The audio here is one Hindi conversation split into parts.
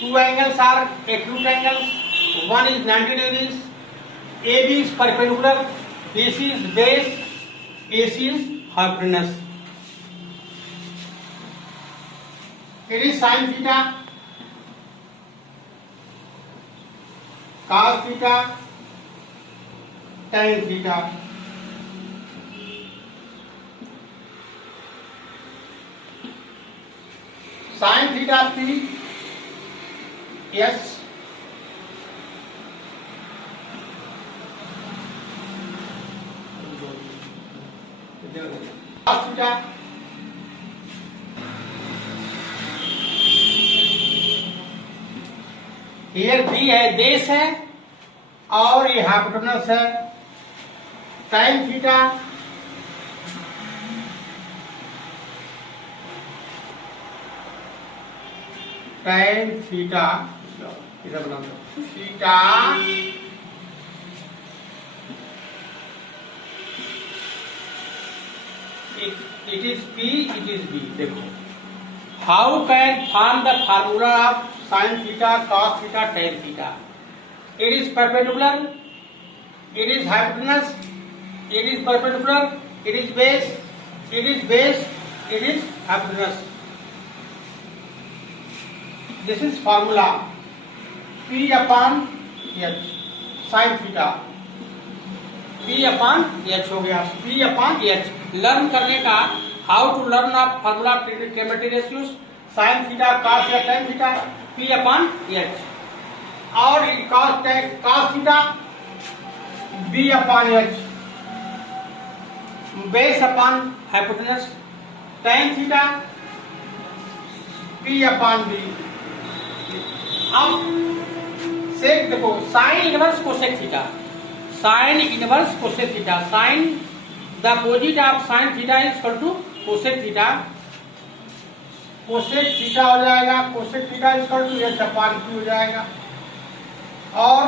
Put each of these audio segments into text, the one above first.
Two angles are acute angles. One is 90 degrees. AB is perpendicular. BC is base. AC is hypotenuse. It is sin theta, cos theta, tan theta. Sin theta P, yes. Cos theta, here B है, बेस है और ये हाइपोटेनस है. tan थीटा इधर बना दो. Theta it is P, it is B. देखो, how can form the formula of sin theta, cos theta, tan theta? It is perpendicular, it is hypotenuse, it is perpendicular, it is base, it is hypotenuse. This is formula P upon H sin theta. P upon H हो गया. P upon H. लर्न करने का how to learn of formula trigonometry ratios sin theta cos या tan theta P upon H और cos theta B upon H base upon hypotenuse tan theta P upon B. अब सेक देखो sine inverse cosec theta, sine inverse cosec theta, sine the opposite of sine theta is equal to cosec theta. Cosec theta हो जाएगा, cosec theta is equal to H upon P हो जाएगा और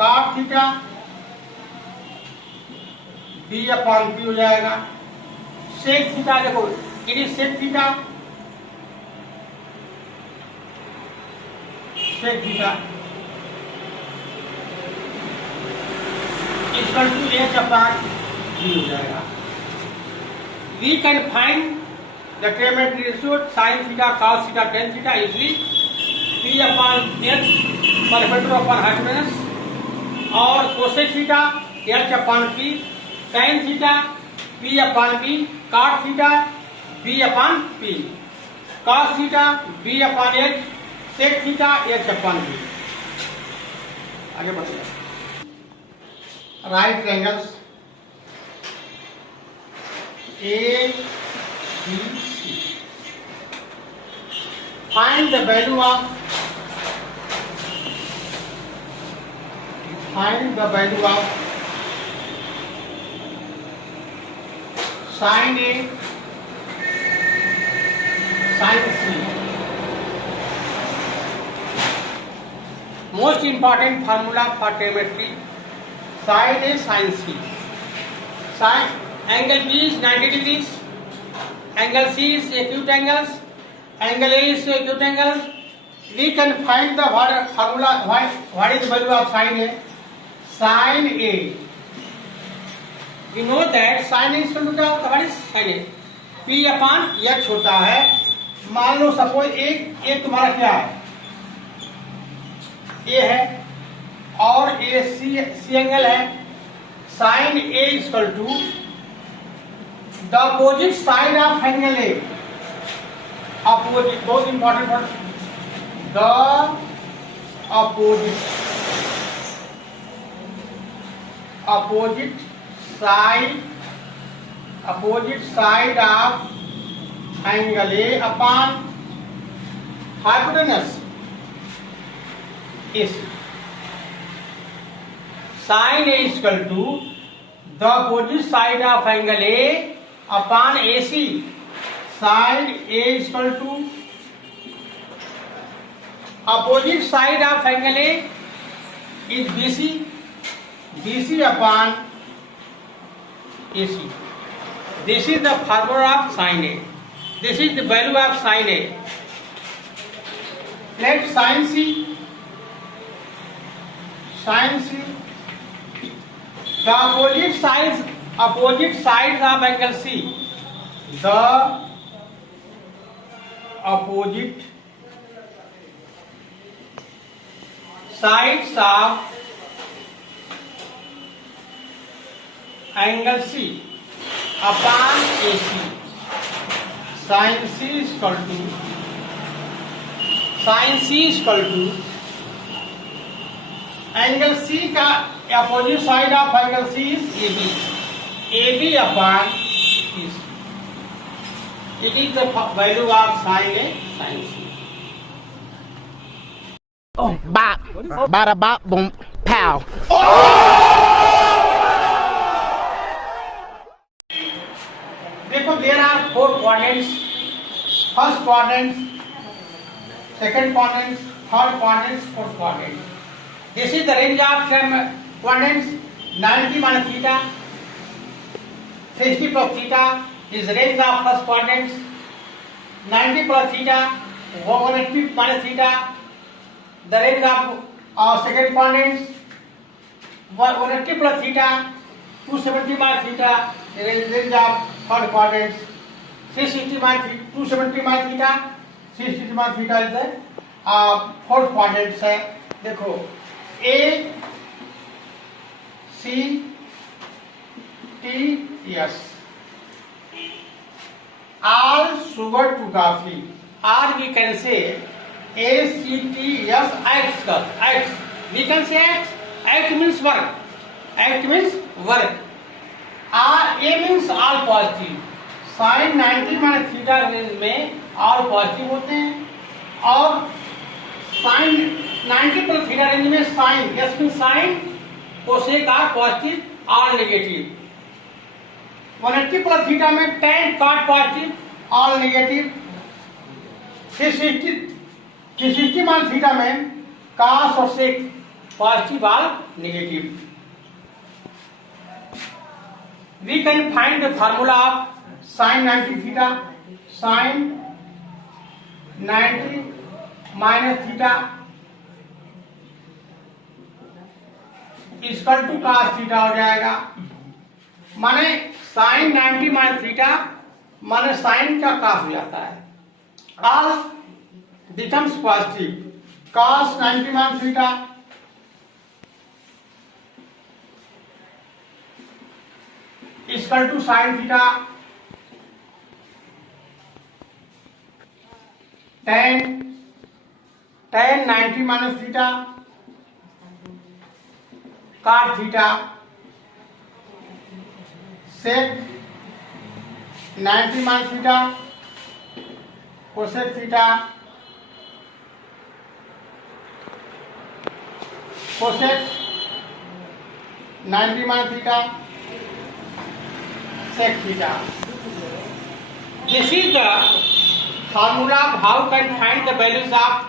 cot theta B upon P हो जाएगा. सेक थीटा देखो it is sec theta, sec theta equal to H upon B हो जाएगा. We can find the trigonometry ratio sin theta cos theta tan theta easily. P upon H perpendicular upon hypotenuse और cosec theta H upon P, tan theta P upon B, cot theta B upon P, cos theta B upon H, sec theta H upon B. आगे बढ़िए. Right triangles A B C. Find the value of sin A, sin C. Most important formula for trigonometry: sin A, sin C. Sin angle B is 90 degrees. Angle C is acute angles. Angle A is acute angle. We can find the formula. What is the value of sin A? Sin A. We know that sin A is equal to what is sin A? P upon H होता है. मान लो सपोज एक तुम्हारा क्या है, A है और A C एंगल है. sin A is equal to the opposite side of angle A. Opposite, बहुत important word. The opposite side of angle A upon hypotenuse is sin A is equal to the opposite side of angle A upon AC. Sin A is equal to opposite side of angle A is BC upon AC. This is the formula of sin A. This is the value of sin A. let sin c, the opposite sides of angle C, the opposite sides of angle C upon AC, sin C is equal to angle C का opposite side of angle C is AB upon AC. It is the value of sin A, sin C. Oh, bop, bada bop, boom, pow. देखो, there are 4 quadrants. First quadrant, second quadrant, third quadrant, fourth quadrant. This is the range of quadrants. 90 minus theta, 60 plus theta is range of first quadrant. 90 plus theta, 180 minus theta, the range of second quadrant. 180 plus theta, 270 minus theta, range of third quadrant. 360 minus 270 minus theta, 360 minus theta is the fourth quadrant है. देखो, A, C, T, S. All sugar to coffee. Or we can say A, C, T, S, X. X. We can say X. X means work. X means work. A means all positive. Sin 90 minus theta range में all positive होते हैं, और sin 90 प्लस थीटा रेंज में sine S mean sine cosec are positive are negative. 180 plus theta में tan cot positive are negative. 360 minus theta में cos और sec positive are negative. We can find the formula of sin 90 theta. Sin 90 minus theta equal to cos theta हो जाएगा. माने sin 90 माइनस थीटा माने sin का cos हो जाता है. All becomes positive. Cos 90 minus theta equal to sin theta. tan 90 minus theta cot theta. sec 90 minus theta cosec theta. cosec 90 minus theta sec theta. This is the formula of how can find the values of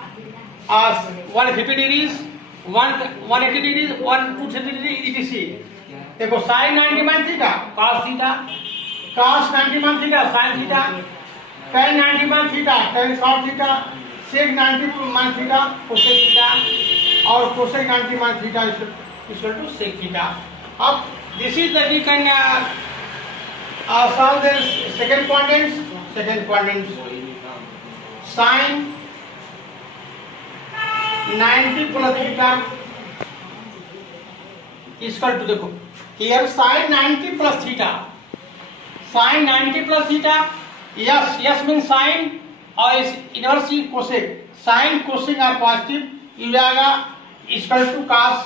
150 degrees, 180 degrees, 230 degrees etc. देखो sin 90 minus theta cos theta, cos 90 minus theta sin theta, tan 90 minus theta tan cos theta, sec 90 minus theta cosec theta और cosec 90 minus theta is equal to sec theta. अब this is the we can solve the second quadrant. Sin 90 plus theta is equal to देखो here sin 90 plus theta, sin 90 plus theta, yes means sin और इस inverse cosec, sin cosec are positive, ये जाएगा equal to cos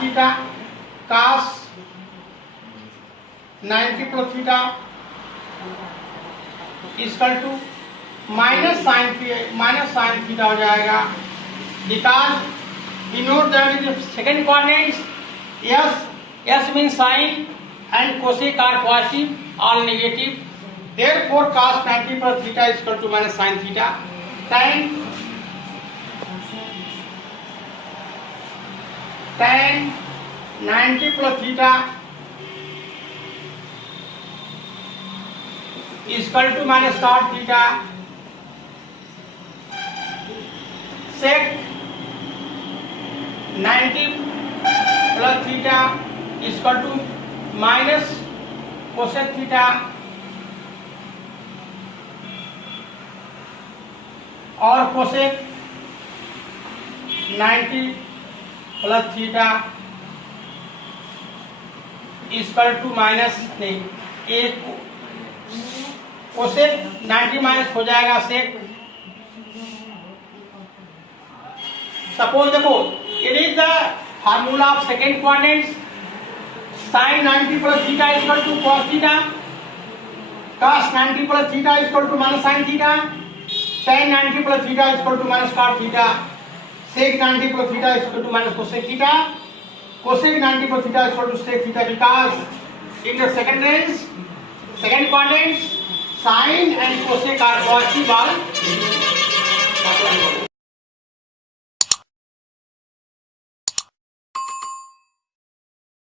theta, cos 90 plus theta equal to minus sine theta हो जाएगा. Because we note that in second quadrant S mean sine and cosec are positive और negative. Therefore cos 90 plus theta is equal to minus sin theta. Tan 90 plus theta is equal to minus cot theta. sec 90 plus theta is equal to minus cosec theta और cosec 90 plus theta is equal to minus नहीं, एक cosec 90 माइनस हो जाएगा sec। सपोज देखो, it is the formula of second quadrant, sin 90 plus theta is equal to cos theta, cos 90 plus theta is equal to minus sin theta, tan 90 plus theta is equal to minus cot theta, sec 90 plus theta is equal to minus cosec theta, cosec 90 plus theta is equal to sec theta, because in the second range, second quadrant, sin and cosec are positive all